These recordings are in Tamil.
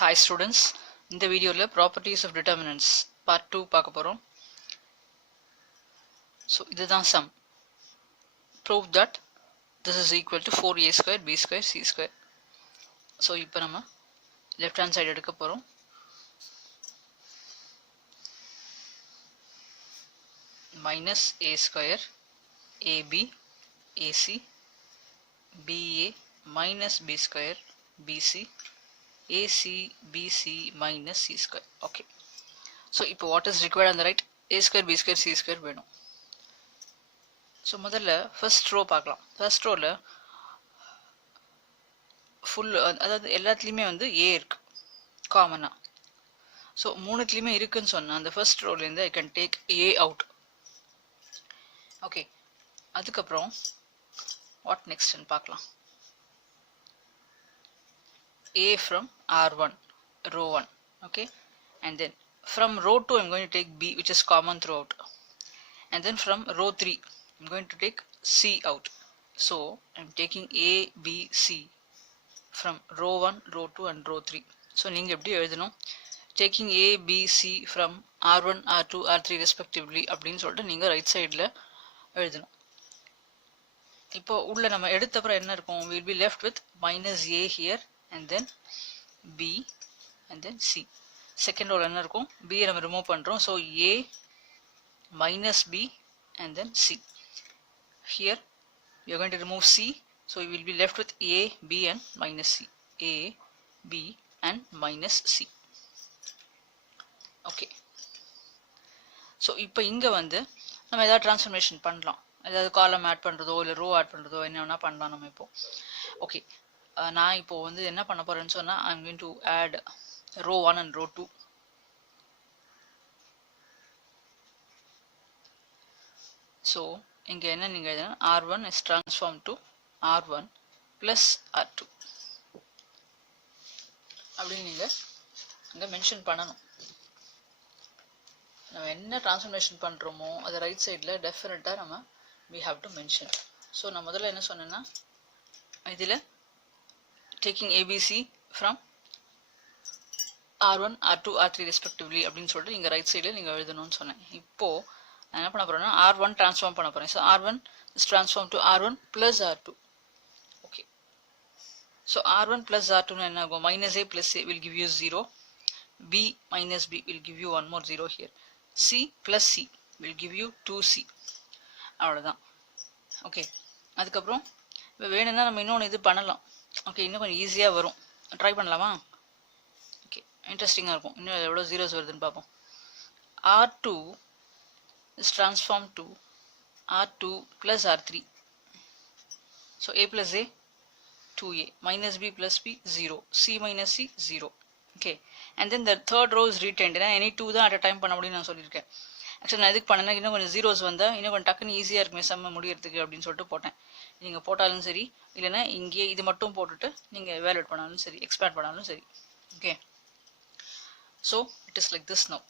Hi students, இந்த வீடியோல properties of determinants part 2 பார்க்க போறோம். So இதுதான் sum. Prove that this is equal to 4a square b square c square. So இப்போ நம்ம left hand side எடுக்க போறோம். minus a square ab ac ba minus b square bc ac bc minus c square. Okay. So இப்போ what is required on the right? a square b square c square வேணும். ஸோ முதல்ல ஃபர்ஸ்ட் ரோ பார்க்கலாம். ஃபர்ஸ்ட் ரோவில் ஃபுல் அதாவது எல்லாத்துலேயுமே வந்து ஏ இருக்குது காமனாக. ஸோ மூணுத்துலேயுமே இருக்குதுன்னு சொன்னால் அந்த ஃபர்ஸ்ட் ரோலேருந்து I can take A out. Okay, அதுக்கப்புறம் வாட் நெக்ஸ்ட்னு பார்க்கலாம். A from R1 row 1. Okay, and then from row 2 I'm going to take B, which is common throughout, and then from row 3 I'm going to take C out. So I'm taking A, B, C from row 1, row 2 and row 3. So நீங்க எப்படி எழுதணும்? Taking A, B, C from R1, R2, R3 respectively அப்படின்னு சொல்லிட்டு நீங்க ரைட் சைடில் எழுதணும். இப்போ உள்ள நம்ம எடுத்தப்பறம் என்ன இருக்கும்? We'll be left with minus A here and then B and then C. Second row என்ன இருக்கும்? B நம்ம ரிமூவ் பண்ணுறோம். So A minus B and then C. Here we are going to remove C, so we will be left with A, B and minus C. A, B and minus C. Okay. So இப்போ இங்கே வந்து நம்ம ஏதாவது டிரான்ஸ்ஃபர்மேஷன் பண்ணலாம். ஏதாவது காலம் ஆட் பண்ணுறதோ இல்லை ரோ ஆட் பண்ணுறதோ என்ன வேணால் பண்ணலாம் நம்ம இப்போ. ஓகே, நான் இப்போ வந்து என்ன பண்ண போகிறேன்னு சொன்னால் I am going to add row 1 and row 2. So இங்க என்ன நீங்க எழுதணும்? R1 is transformed to R1 plus R2 அப்படின்னு நீங்க இங்க மென்ஷன் பண்ணணும். நம்ம என்ன டிரான்ஸ்ஃபர்மேஷன் பண்றோமோ அது ரைட் சைடில் டெஃபினட்டா நம்ம we have to mention. So நான் முதல்ல என்ன சொன்னேன்னா இதில் taking ABC from R1, R2, R3 respectively அப்படின்னு சொல்லிட்டு நீங்கள் ரைட் சைடில் நீங்கள் எழுதணும்னு சொன்னேன். இப்போது நான் என்ன பண்ண போகிறேன்னா R1 ட்ரான்ஸ்ஃபார்ம் பண்ண போகிறேன். So R1 is transformed to R1 plus R2. Okay, so R1 plus R2 என்ன ஆகும்? minus A plus A will give you 0. B minus B will give you one more 0 here. C plus C will give you 2C. அவ்வளோதான். ஓகே, அதுக்கப்புறம் இப்போ வேணும்னா நம்ம இன்னொன்று இது பண்ணலாம். ஓகே, இன்னும் கொஞ்சம் ஈஸியாக வரும். ட்ரை பண்ணலாமா? இன்ட்ரெஸ்டிங்காக இருக்கும். இன்னும் எவ்வளோ ஜீரோஸ் வருதுன்னு பார்ப்போம். R2 is transformed to R2 plus R3. So A plus A 2A minus B plus B 0. C minus C 0. Okay, and then the third row is retained. ஏன்னா any 2 தான் at a time பண்ண முடியும்னு நான் சொல்லியிருக்கேன். ஆக்சுவலி நான் எதுக்கு பண்ணேன்னா இன்னும் கொஞ்சம் ஜீரோஸ் வந்தால் இன்னும் கொஞ்சம் டக்குன்னு ஈஸியாக இருக்குமே செம்ம முடியறதுக்கு அப்படின்னு சொல்லிட்டு போட்டேன். நீங்கள் போட்டாலும் சரி இல்லைன்னா இங்கேயே இது மட்டும் போட்டுட்டு நீங்கள் எவாலுவேட் பண்ணாலும் சரி எக்ஸ்பேண்ட் பண்ணாலும் சரி. Okay, so it is like this now.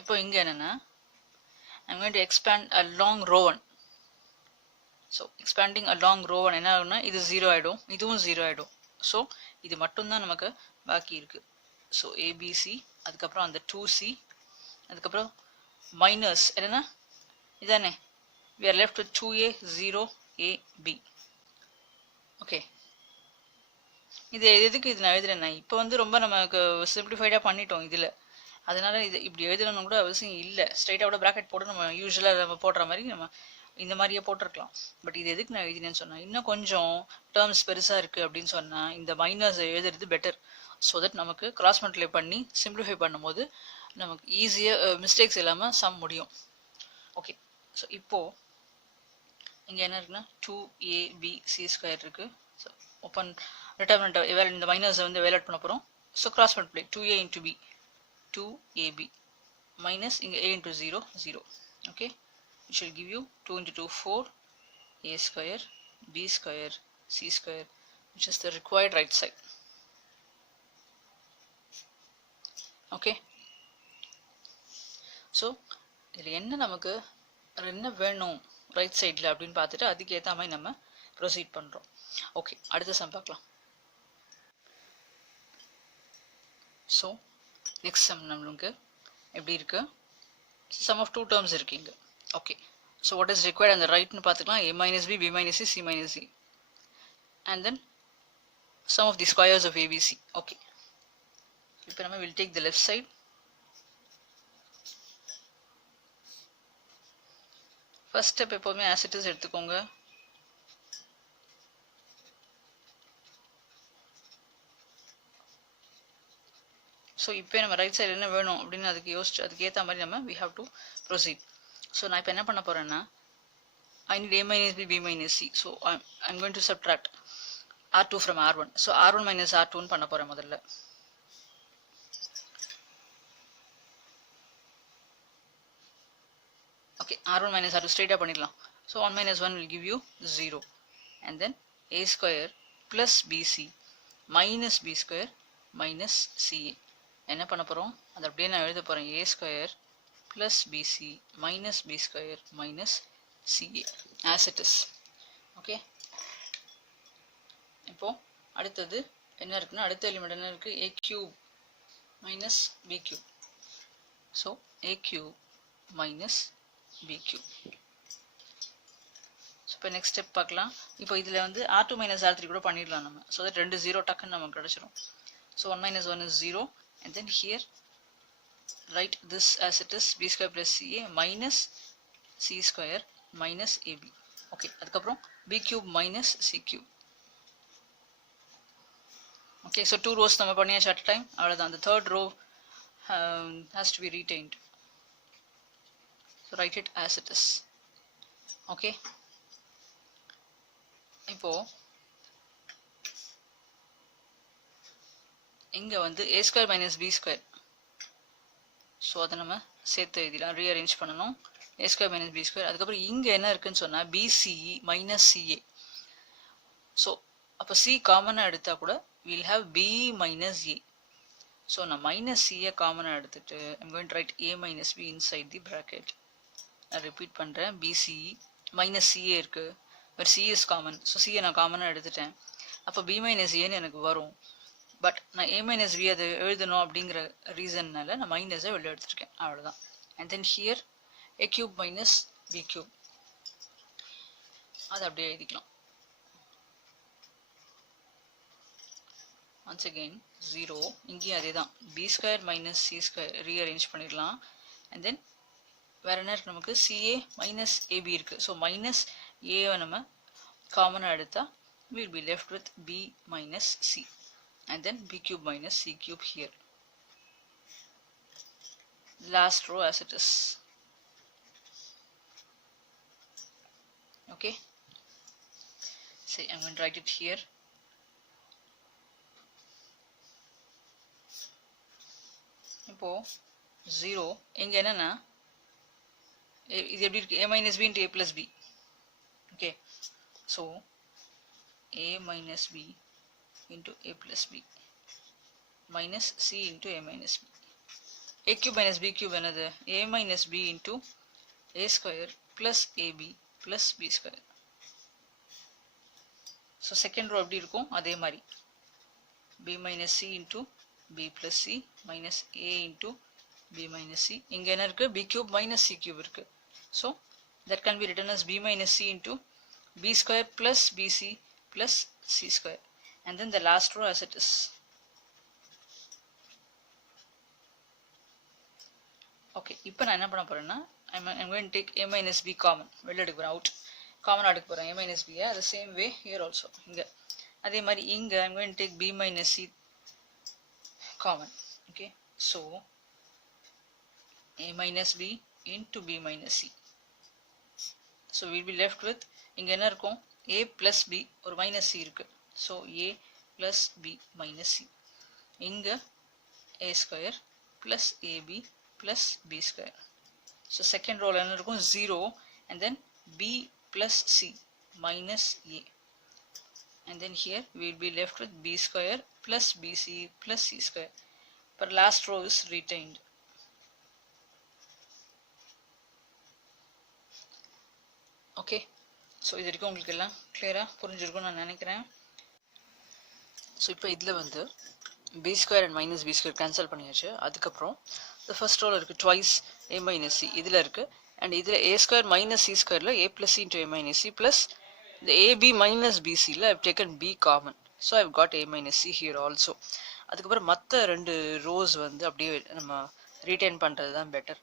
இப்போ இங்க என்னன்னா I'm going to expand along row 1. so expanding along row 1 என்ன ஆகும்னா இது 0 ஆயிடும், இதுவும் 0 ஆயிடும். so இது மட்டும் தான் நமக்கு பாக்கி இருக்கு. so ABC அதுக்கப்புறம் அந்த 2C அதுக்கப்புறம் மைனஸ் என்னன்னா இதானே we are left with 2A 0AB. Okay, இது எதுக்கு இது நான் எழுதுறேன்னா இப்போ வந்து ரொம்ப நமக்கு சிம்பிளிஃபைடாக பண்ணிட்டோம் இதில். அதனால இது இப்படி எழுதணும்னு கூட அவசியம் இல்லை. ஸ்ட்ரைட்டாக கூட ப்ராக்கெட் போட்டு நம்ம யூஸ்வலாக நம்ம போடுற மாதிரி நம்ம இந்த மாதிரியே போட்டிருக்கலாம். பட் இது எதுக்கு நான் எழுதினேன்னு சொன்னேன், இன்னும் கொஞ்சம் டேர்ம்ஸ் பெருசாக இருக்குது அப்படின்னு சொன்னால் இந்த மைனஸ் எழுதுறது பெட்டர். ஸோ தட் நமக்கு கிராஸ் மல்டிப்ளை பண்ணி சிம்பிளிஃபை பண்ணும்போது நமக்கு ஈஸியாக மிஸ்டேக்ஸ் இல்லாமல் சம் முடியும். ஓகே, ஸோ இப்போது இங்கே என்ன இருக்குன்னா 2ABC² இருக்குது. ஸோ ஓப்பன் determinant இந்த மைனஸ் வந்து எவாலுவேட் பண்ண போகிறோம். So cross multiply 2A into B 2AB minus இங்கே A into 0 0. okay, which will give you 2 into 2 4 A square B square C square, which is the required right side. okay, so இதில் என்ன நமக்கு என்ன வேணும் ரைட் சைடில் அப்படின்னு பார்த்துட்டு அதுக்கு ஏற்ற மாதிரி நம்ம ப்ரொசீட் பண்ணுறோம். ஓகே, அடுத்த சம் பார்க்கலாம். ஸோ நெக்ஸ்ட் சம் நம்மளுக்கு எப்படி இருக்கு? sum of two terms இருக்கு இங்க. Okay, so what is required அந்த ரைட்னு பார்த்துக்கலாம். a minus b, b minus c, c minus c, and then sum of the squares of abc. Okay, இப்போ நம்ம will take the left side. First step எப்போதுமே as it is எடுத்துக்கோங்க. ஸோ இப்போ நம்ம ரைட் சைடு என்ன வேணும் அப்படின்னு அதுக்கு யோசிச்சு அதுக்கேற்ற மாதிரி நம்ம we have to proceed. So நான் இப்போ என்ன பண்ண போகிறேன்னா I need a minus b, b minus c. So I'm going to subtract r2 from r1. So r1 minus r2 பண்ண போகிறேன் முதல்ல. Okay, r1 minus r2 straight-ஆ பண்ணிடலாம். So 1 minus 1 will give you 0. And then a square plus bc minus b square minus ca. என்ன பண்ண போகிறோம்? அது அப்படியே நான் எழுத போகிறேன். a square plus bc minus b square minus ca as it is. Okay, இப்போ அடுத்தது என்ன இருக்குன்னா அடுத்த எலிமெண்ட் என்ன இருக்குது? a cube minus b cube. So a cube minus b cube. So இப்போ நெக்ஸ்ட் ஸ்டெப் பார்க்கலாம். இப்போ இதில் வந்து r2 minus r3 கூட பண்ணிடலாம் நம்ம. ஸோ தட் ரெண்டு ஜீரோ டக்குன்னு நமக்கு கிடச்சிரும். So 1 minus 1 is 0, and then here write this as it is, b square plus ca minus c square minus ab. Okay, அதுக்கப்புறம் b cube minus c cube. Okay, so 2 rows நம்ம பண்ணியாச்சு அட் டைம். அவ்வளோதான். அந்த third row has to be retained. So write it as it is. Okay, இப்போ இங்க வந்து a square minus b square. So அதை நம்ம சேர்த்து எழுதிடலாம், ரீஅரேஞ்ச் பண்ணணும். a square minus b square. அதுக்கப்புறம் இங்கே என்ன இருக்குன்னு சொன்னால் bce minus ca. ஸோ அப்போ c காமனாக எடுத்தால் கூட we'll have b minus a. So நான் மைனஸ் சியை காமனாக எடுத்துட்டு I'm going to write a minus b inside the bracket. நான் ரிப்பீட் பண்ணுறேன். பிசி மைனஸ் சிஏ இருக்குது, but see is common. So CA நான் காமனாக எடுத்துட்டேன். அப்போ பி மைனஸ் ஏன்னு எனக்கு வரும். பட் நான் ஏ மைனஸ் பி அதை எழுதணும் அப்படிங்கிற ரீசன்னால நான் மைனஸை வெளில எடுத்துருக்கேன். அவ்வளோதான். And then here A cube minus B cube, அதை அப்படியே எழுதிக்கலாம். Once again 0. இங்கேயும் அதே தான், B square minus C square rearrange பண்ணிடலாம். அண்ட் தென் வேறு என்ன இருக்குது நமக்கு? சிஏ மைனஸ் ஏபி இருக்குது. ஸோ மைனஸ் ஏவை நம்ம காமனாக எடுத்தால் we'll be left with b minus c, and then b cube minus c cube here. Last row as it is. Okay, so I'm going to write it here. இப்போ 0 இங்கே என்னன்னா இது எப்படி இருக்கு? a minus b into a plus b. Okay, so a minus b into a plus b minus c into a minus b. a cube minus b cube என்னது? a minus b into a square plus ab plus b square. so second row எப்படி இருக்கும்? அதே மாதிரி b minus c into b plus c minus a into b minus c. இங்க என்ன இருக்கு? b cube minus c cube இருக்கு. so that can be written as b minus c into b square plus bc plus c square, and then the last row as it is. okay, இப்போ நான் என்ன பண்ண போறேன்னா I'm going to take a minus b common. வெளில எடுக்க போறேன், out common எடுக்க போறேன் a minus b. the same way here also. இங்க அதே மாதிரி இங்க I'm going to take b minus c common. okay, so a minus b into b minus c. so we'll be left with இங்க என்ன இருக்கும்? a plus b ஒரு minus c இருக்கு. so a plus b minus c. இங்க a square plus ab plus b square. so second row என்ன இருக்கும்? 0, and then b plus c minus a, and then here we will be left with b square plus bc plus c square. but last row is retained. okay, so இது வரைக்கும் உங்களுக்கு எல்லாம் கிளியராக புரிஞ்சிருக்கும்னு நான் நினைக்கிறேன். ஸோ இப்போ இதில் வந்து b square and minus b square cancel பண்ணியாச்சு. அதுக்கப்புறம் the first row இருக்கு twice a minus c இதில் இருக்கு and இதில் a square minus c squareல a plus c into a minus c plus the ab minus bc ல I've taken b common, so I've got a minus c here also. அதுக்கப்புறம் மற்ற ரெண்டு ரோஸ் வந்து அப்படியே நம்ம ரீடைன் பண்ணுறது தான் பெட்டர்.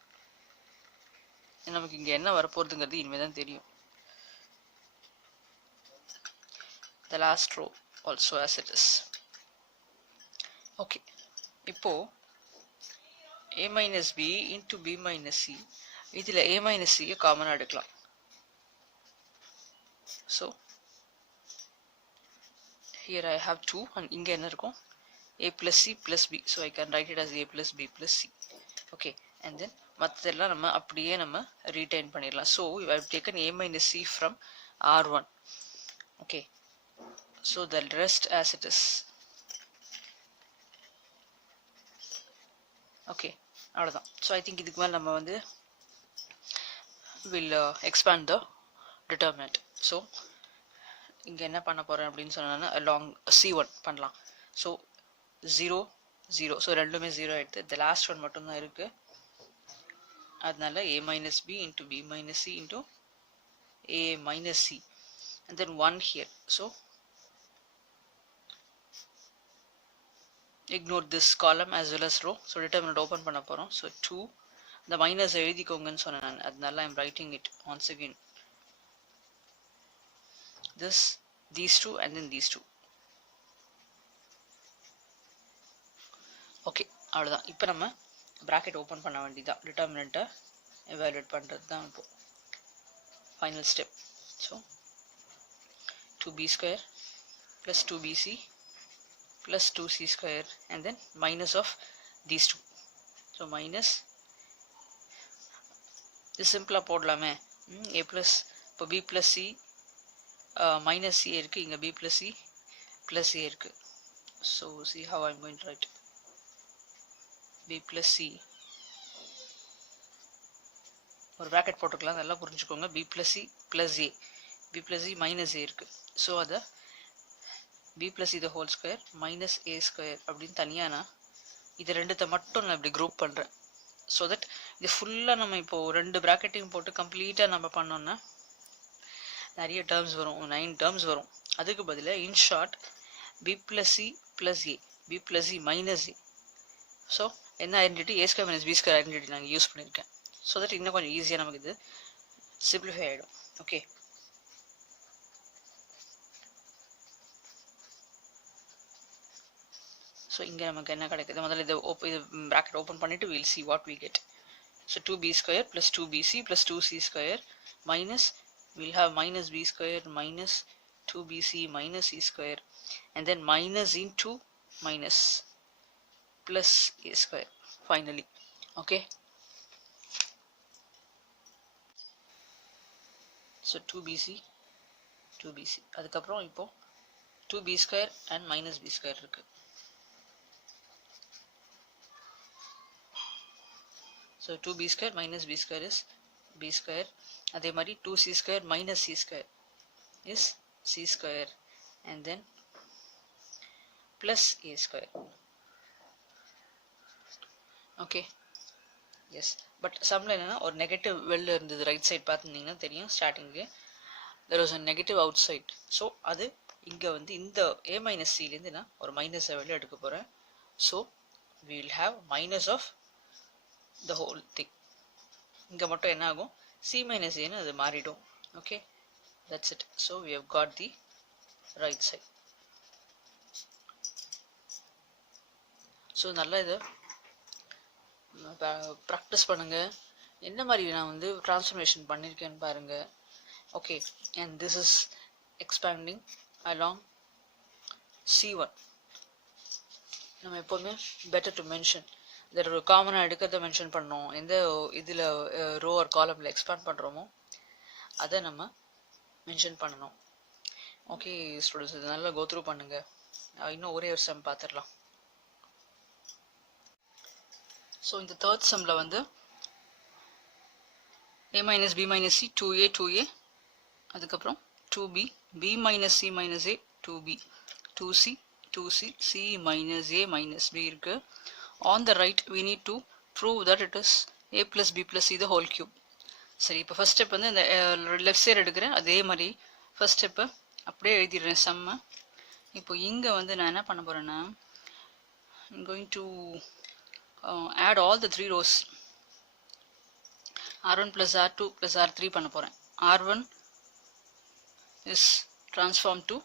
நமக்கு இங்கே என்ன வரப்போகிறதுங்கிறது இனிமேல் தான் தெரியும். the last row also as it is. okay, இப்போ a minus b into b minus c இதில் a minus c காமனாக எடுக்கலாம். so here I have 2 and இங்கே என்ன இருக்கும் a plus c plus b, so I can write it as a plus b plus c. okay, and then மற்றதெல்லாம் நம்ம அப்படியே நம்ம ரீடைன் பண்ணிடலாம். so I have taken a minus c from r1. okay, so the rest as it is. okay, அவ்வளோதான். so I think இதுக்கு மேலே நம்ம வந்து will expand the determinant. so இங்கே என்ன பண்ண போகிறேன் அப்படின்னு சொன்னோன்னா along c1 பண்ணலாம். so 0 0, so ரெண்டுமே 0 எடுத்து the last one மட்டும்தான் இருக்குது. அதனால a minus b into b minus c into a minus c and then 1 here. so ignore this column as well as row. so determinant open பண்ண போகிறோம். so 2 the minus எழுதிக்கோங்கன்னு சொன்னேன் நான், அதனால I'm writing it once again. this, these two and then these two. okay, அவ்வளோதான். இப்போ நம்ம bracket open பண்ண வேண்டியதான். determinant evaluate பண்ணுறது தான் இப்போ final step. so 2b square plus 2bc plus 2c square and then minus of these two. so minus இது சிம்பிளாக போடலாமே. a plus இப்போ b plus c minus c இருக்குது, இங்கே b plus c plus a இருக்குது. so see how I'm going to write b plus c, ஒரு bracket போட்டுக்கலாம், நல்லா புரிஞ்சுக்கோங்க. b plus c plus a, b plus c minus a இருக்குது. ஸோ அதை b plus c the whole square minus a square அப்படின்னு தனியாக நான் இது ரெண்டுத்தை மட்டும் நான் இப்படி குரூப் பண்ணுறேன். ஸோ தட் இது ஃபுல்லாக நம்ம இப்போது ரெண்டு ப்ராக்கெட்டையும் போட்டு கம்ப்ளீட்டாக நம்ம பண்ணோன்னா நிறைய டேர்ம்ஸ் வரும், 9 டேர்ம்ஸ் வரும். அதுக்கு பதிலாக in short b plus c plus a, b plus c minus a. So என்ன identity a square minus b square identity நாங்கள் யூஸ் பண்ணியிருக்கேன். ஸோ தட் இன்னும் கொஞ்சம் ஈஸியாக நமக்கு இது சிம்பிளிஃபை ஆகிடும். ஓகே, ஸோ இங்கே நமக்கு என்ன கிடைக்குது, முதல்ல இது bracket open பண்ணிவிட்டு we'll see what we get. so 2b square plus 2bc plus 2c square minus, we'll have minus b square minus 2bc minus c square and then minus into minus plus a square finally. okay, so 2bc 2bc அதுக்கப்புறம் இப்போ 2b square and minus b square இருக்குது. so 2b square minus b square is b square. அதே மாதிரி 2c square minus c square is c square and then plus a square. okay, yes, but சம்மில் என்னென்னா ஒரு நெகட்டிவ் வெளில இருந்தது, ரைட் சைட் பார்த்துருந்தீங்கன்னா தெரியும். Starting there was a negative outside. So அது இங்கே வந்து இந்த a minus c-லேருந்து நான் ஒரு மைனஸை வெளில எடுக்க போகிறேன். So we will have minus of the whole thing. இங்கே மட்டும் என்ன ஆகும், c minus a ன்னு அது மாறிடும். okay, that's it. so we have got the right side. So நல்லா இதை ப்ராக்டிஸ் பண்ணுங்கள். என்ன மாதிரி நான் வந்து ட்ரான்ஸ்ஃபர்மேஷன் பண்ணியிருக்கேன்னு பாருங்கள். okay, and this is expanding along c1. நம்ம எப்போவுமே better to mention இதில் ஒரு காமனாக எடுக்கிறத மென்ஷன் பண்ணோம். எந்த இதில் ரோ ஆர் காலமில் எக்ஸ்பேண்ட் பண்ணுறோமோ அதை நம்ம மென்ஷன் பண்ணணும். ஓகே ஸ்டூடெண்ட்ஸ், இது நல்லா கோத்ரூ பண்ணுங்கள். இன்னும் ஒரே ஒரு சம் பார்த்துடலாம். ஸோ இந்த தேர்ட் சம்மில் வந்து a minus b minus c 2a 2a, அதுக்கப்புறம் 2b b minus c minus a 2b 2c 2c, c minus a minus b இருக்கு. On the right we need to prove that it is a plus b plus c the whole cube. சரி, இப்போ ஃபர்ஸ்ட் ஸ்டெப் வந்து இந்த லெஃப்ட் சைடு எடுக்கிறேன். அதே மாதிரி ஃபர்ஸ்ட் ஸ்டெப்பை அப்படியே எழுதிடுறேன் சம்ம. இப்போ இங்கே வந்து நான் என்ன பண்ண போகிறேன்னா, I'm going to add all the 3 rows. R1 plus R2 plus R3 பண்ண போகிறேன். R1 is transformed to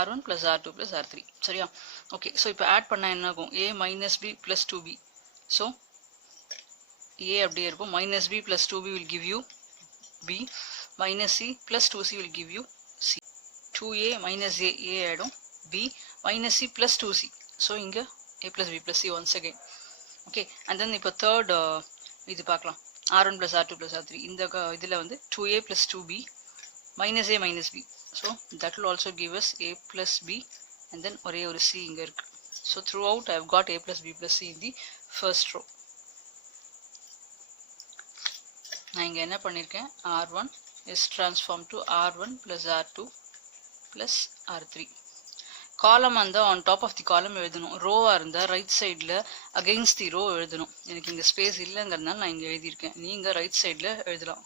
R1 plus R2 plus R3. சரியா? ஓகே, ஸோ இப்போ ஆட் பண்ணால் என்ன ஆகும்? A minus b plus 2b. So A அப்படியே இருக்கும். minus b plus 2b will give you b. minus c plus 2c will give you c. 2a minus a ஆகிடும். b minus c plus 2c. So இங்கே a plus b plus c once again. Okay, and then இப்போ தேர்ட் இது பார்க்கலாம். R1 plus R2 plus R3. இந்த இதில் வந்து 2a plus 2b minus a minus b. So that will also give us a plus b and then ஒரே ஒரு c இங்கே இருக்கு. So throughout I have got a plus b plus c in the first row. நான் இங்கே என்ன பண்ணியிருக்கேன், R1 is transformed to R1 plus R2 plus R3. காலம் அந்த on top of the column எழுதணும். ரோவாக இருந்தால் ரைட் சைடில் அகெயின்ஸ்ட் தி ரோ எழுதணும். எனக்கு இங்கே ஸ்பேஸ் இல்லைங்கிறதுனால நான் இங்கே எழுதியிருக்கேன். நீங்கள் ரைட் சைடில் எழுதலாம்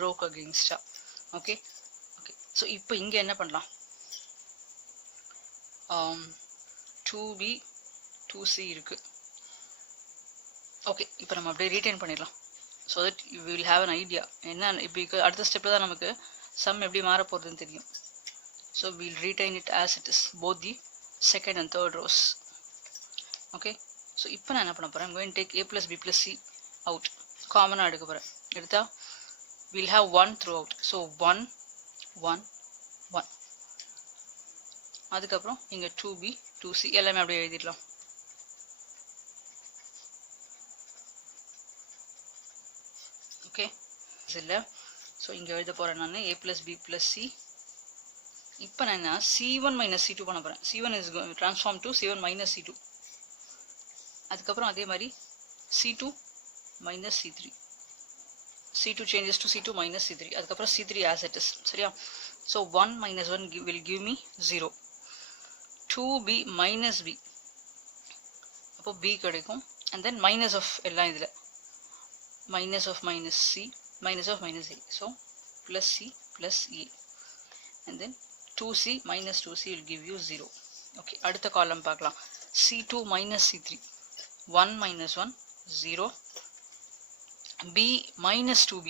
ரோக்கு அகெயின்ஸ்டாக. ஓகே ஓகே, ஸோ இப்போ இங்கே என்ன பண்ணலாம், 2b 2c இருக்குது. ஓகே, இப்போ நம்ம அப்படியே ரீடைன் பண்ணிடலாம். So that you will have an idea என்ன இப்போ அடுத்த ஸ்டெப்பில் தான் நமக்கு சம் எப்படி மாற போகிறதுன்னு தெரியும். So we'll retain it as it is, both the second and third rows. Okay, so இப்போ நான் என்ன பண்ண போகிறேன், I'm going to take a plus b plus c out. காமனாக எடுக்க போகிறேன். எடுத்தா we'll have 1 throughout. So 1 1 1. அதுக்கப்புறம் இங்கே 2b 2c எல்லாமே அப்படியே எழுதிடலாம். ஓகே, இல்லை ஸோ இங்கே எழுத போகிறேன் நான் a plus b plus c. இப்போ நான் என்ன c1 minus c2 பண்ண போகிறேன். c1 is transformed to c1 minus c2. அதுக்கப்புறம் அதே மாதிரி c2 minus c3. c2 changes to c2 minus c3. அதுக்கப்புறம் c3 as it is. சரியா? So 1 minus 1 will give me 0. 2b minus b, அப்போ b கிடைக்கும். and then minus of எல்லாம் இதில் minus of minus c minus of minus a. So plus c plus a and then 2c minus 2c will give you 0. Okay, அடுத்த காலம் பார்க்கலாம். c2 minus c3. 1 minus 1 0. b minus 2b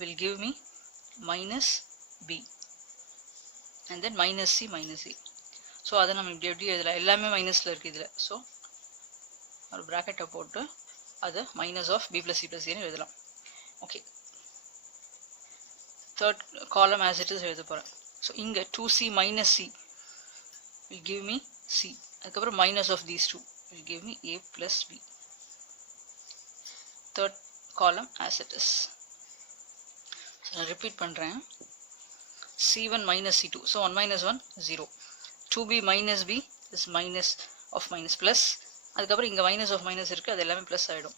will give me minus b and then minus c minus a. So அதை நம்ம இப்படி எப்படி இதில் எல்லாமே மைனஸில் இருக்குது இதில். ஸோ ஒரு ப்ராக்கெட்டை போட்டு அதை minus of b plus c plus a எழுதலாம். Okay, third column as it is எழுத போகிறேன். ஸோ இங்கே 2c minus c will give me c. அதுக்கப்புறம் minus of these two will give me a plus b. Third column as it is. So நான் ரிப்பீட் பண்ணுறேன். c1 minus c2. So 1 minus 1 0. 2b minus b is minus of minus plus. அதுக்கப்புறம் இங்கே minus of minus இருக்குது, அது எல்லாமே ப்ளஸ் ஆகிடும்.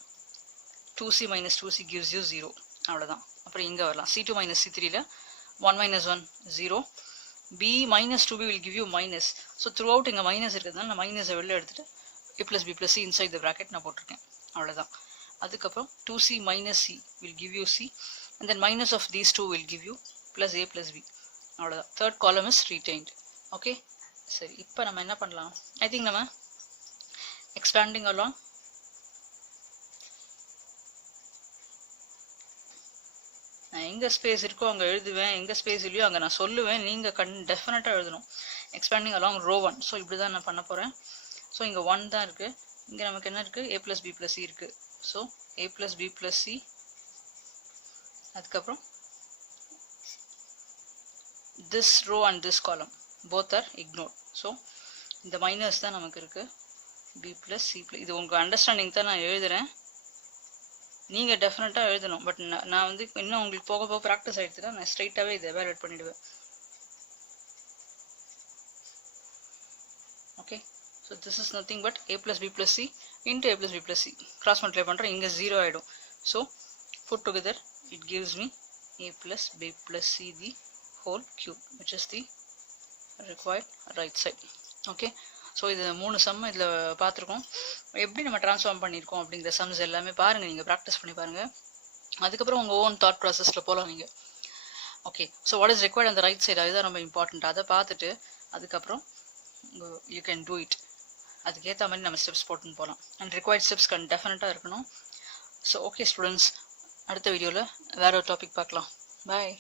2c minus 2c gives you 0. அவ்வளோதான். அப்புறம் இங்கே வரலாம். c2 minus c3ல 1 minus 1 0. b minus 2b will give you minus. So throughout இங்கே மைனஸ் இருக்கிறதுனால நான் மைனஸை வெளில எடுத்துகிட்டு a plus b plus c inside the bracket நான் போட்டிருக்கேன். அவ்வளோதான். அதுக்கப்புறம் 2c minus c will give you c and then minus of these two will give you plus a plus b. அவ்வளோதான். தேர்ட் காலம் இஸ் retained. ஓகே, சரி, இப்போ நம்ம என்ன பண்ணலாம், ஐ திங்க் நம்ம expanding along நான் எங்கே ஸ்பேஸ் இருக்கோ அங்கே எழுதுவேன், எங்கே ஸ்பேஸ் இல்லையோ அங்கே நான் சொல்லுவேன், நீங்கள் டெஃபினட்டாக எழுதணும். Expanding along row 1. ஸோ இப்படி தான் நான் பண்ண போகிறேன். ஸோ இங்கே 1 தான் இருக்குது. இங்கே நமக்கு என்ன இருக்குது, a plus b plus c இருக்குது. So a plus b plus c. அதுக்கப்புறம் this row and this column both are ignored. So இந்த மைனஸ் தான் நமக்கு இருக்குது. b plus c plus, இது உங்கள் அண்டர்ஸ்டாண்டிங் தான் நான் எழுதுகிறேன், நீங்கள் டெஃபினட்டாக எழுதணும். பட் நான் வந்து இன்னும் உங்களுக்கு போக போக ப்ராக்டிஸ் ஆகிடுச்சுன்னா நான் ஸ்ட்ரைட்டாகவே இதை எவாலுவேட் பண்ணிவிடுவேன். Okay, so this is nothing but a plus b plus c into a plus b plus c. Cross multiply பண்ணுறேன், இங்கே 0 ஆகிடும். So put together it gives me a plus b plus c the whole cube, which is the required right side. Okay, so இது 3 சம் இதில் பார்த்துருக்கோம். எப்படி நம்ம ட்ரான்ஸ்ஃபார்ம் பண்ணியிருக்கோம் அப்படிங்கிற சம்ஸ் எல்லாமே பாருங்கள், நீங்கள் ப்ராக்டிஸ் பண்ணி பாருங்கள். அதுக்கப்புறம் உங்கள் ஓன் தாட் ப்ராசஸில் போகலாம் நீங்கள். Okay, so what is required அந்த ரைட் சைடு, அதுதான் ரொம்ப இம்பார்ட்டண்ட். அதை பார்த்துட்டு அதுக்கப்புறம் யூ கேன் டூ இட். அதுக்கேற்ற மாதிரி நம்ம ஸ்டெப்ஸ் போட்டுன்னு போகலாம். அண்ட் ரிக்வயர்ட் ஸ்டெப்ஸ் டெஃபினட்டாக இருக்கணும். ஸோ ஓகே ஸ்டூடெண்ட்ஸ், அடுத்த வீடியோவில் வேற ஒரு டாபிக் பார்க்கலாம். பாய்.